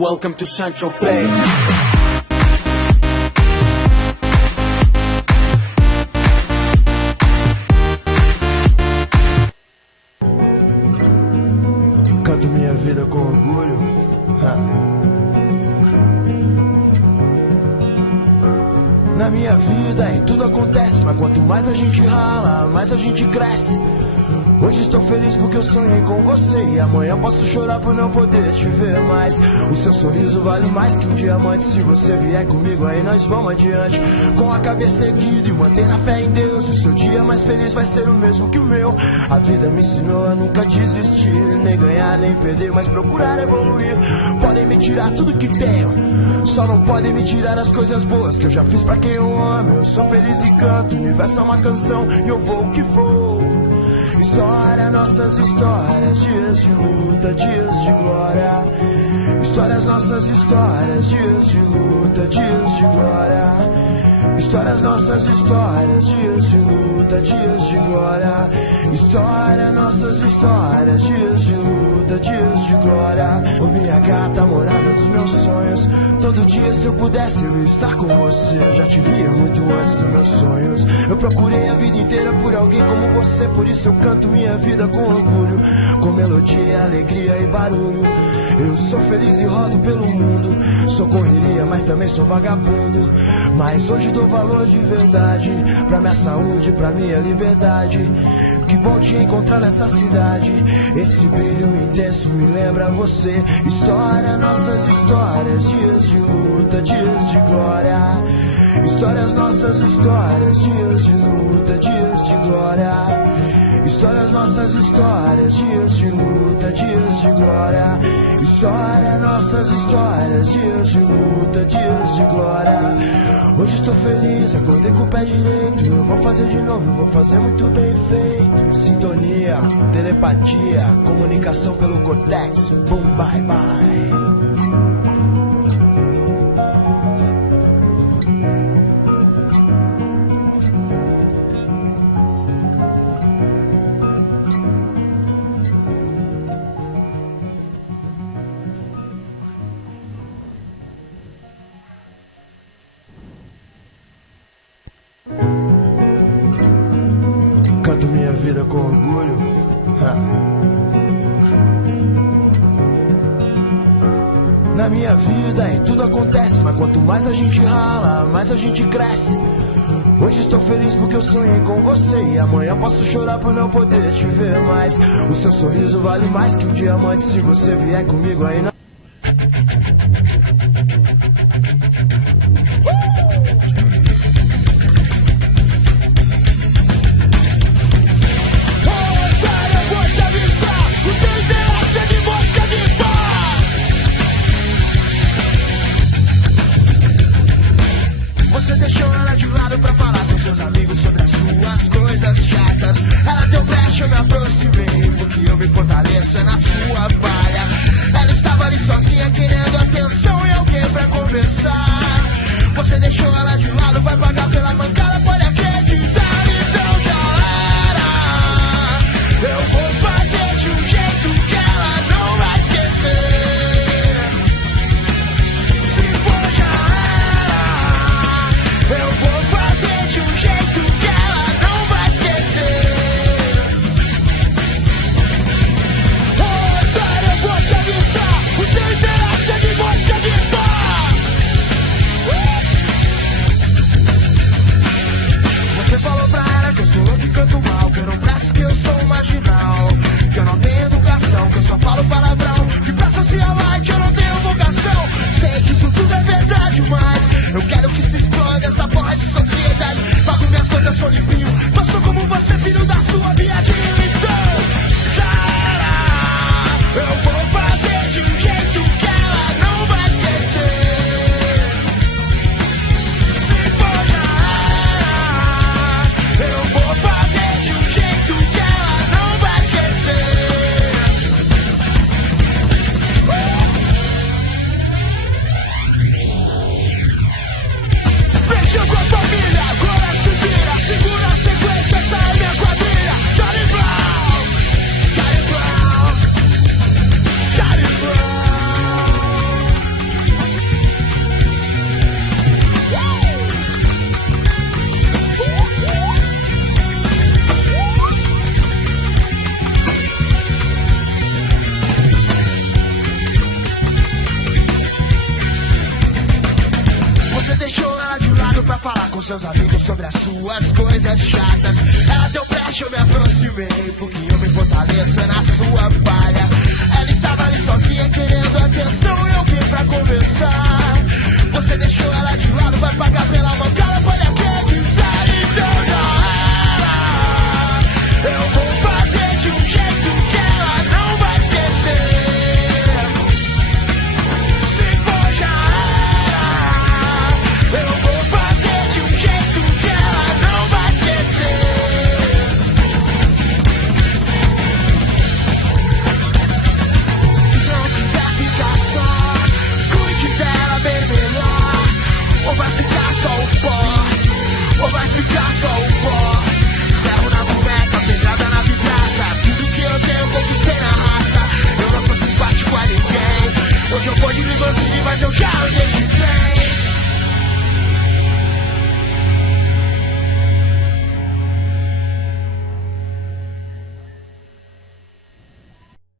Welcome to Sancho Play. Canto minha vida com orgulho. Na minha vida tudo acontece, mas quanto mais a gente rala, mais a gente cresce. Hoje estou feliz porque eu sonhei com você, e amanhã posso chorar por não poder te ver mais. O seu sorriso vale mais que um diamante. Se você vier comigo aí nós vamos adiante, com a cabeça erguida e manter a fé em Deus. O seu dia mais feliz vai ser o mesmo que o meu. A vida me ensinou a nunca desistir, nem ganhar nem perder, mas procurar evoluir. Podem me tirar tudo que tenho, só não podem me tirar as coisas boas que eu já fiz pra quem eu amo. Eu sou feliz e canto, o universo é uma canção e eu vou o que vou. História, nossas histórias, dias de luta, dias de glória. Histórias, nossas histórias, dias de luta, dias de glória. Histórias, nossas histórias, dias de luta, dias de glória. História, nossas histórias, dias de luta, dias de glória. Ô minha gata, morada dos meus sonhos. Todo dia se eu pudesse eu ia estar com você. Eu já te via muito antes dos meus sonhos. Eu procurei a vida inteira por alguém como você. Por isso eu canto minha vida com orgulho, com melodia, alegria e barulho. Eu sou feliz e rodo pelo mundo. Sou correria, mas também sou vagabundo. Mas hoje dou valor de verdade pra minha saúde, pra minha liberdade. Que bom te encontrar nessa cidade. Esse brilho intenso me lembra você. História, nossas histórias, dias de luta, dias de glória. Histórias, nossas histórias, dias de luta, dias de glória. Histórias, nossas histórias, dias de luta, dias de glória. História, nossas histórias, dias de luta, dias de glória. Hoje estou feliz, acordei com o pé direito. Eu vou fazer de novo, vou fazer muito bem feito. Sintonia, telepatia, comunicação pelo cortex. Boom, bye, bye. Canto minha vida com orgulho. Na minha vida tudo acontece, mas quanto mais a gente rala, mais a gente cresce. Hoje estou feliz porque eu sonhei com você, e amanhã posso chorar por não poder te ver mais. O seu sorriso vale mais que um diamante. Se você vier comigo aí não... Você deixou ela de lado pra falar com seus amigos sobre as suas coisas chatas. Ela deu brecha, eu me aproximei, porque eu me fortaleço é na sua palha. Ela estava ali sozinha querendo atenção e alguém pra conversar. Você deixou ela de lado, vai pagar pela mancada, pode acreditar, então já era. Eu vou fazer de um jeito que ela não vai esquecer. Eu vou fazer de um jeito que ela não vai esquecer. Agora eu vou te avisar, o teu interesse é de mosca de pó. com seus amigos sobre as suas coisas chatas. Ela deu brecha, eu me aproximei, porque eu me fortaleço é na sua palha. Ela estava ali sozinha querendo atenção, eu vim pra conversar. Você deixou ela de lado, vai pagar pela mancada, pode acreditar, então já era. Eu vou fazer de um jeito que ela não vai esquecer. Se for já era. Eu vou fazer de um jeito que ela não vai esquecer. Se não quiser ficar só, cuide dela bem melhor. Ou vai ficar só o pó, ou vai ficar só o pó. Ferro na boneca, pedrada na vidraça. Tudo que eu tenho conquistei na raça. Eu não sou simpático a ninguém. Hoje eu vou de limousine, mas eu já andei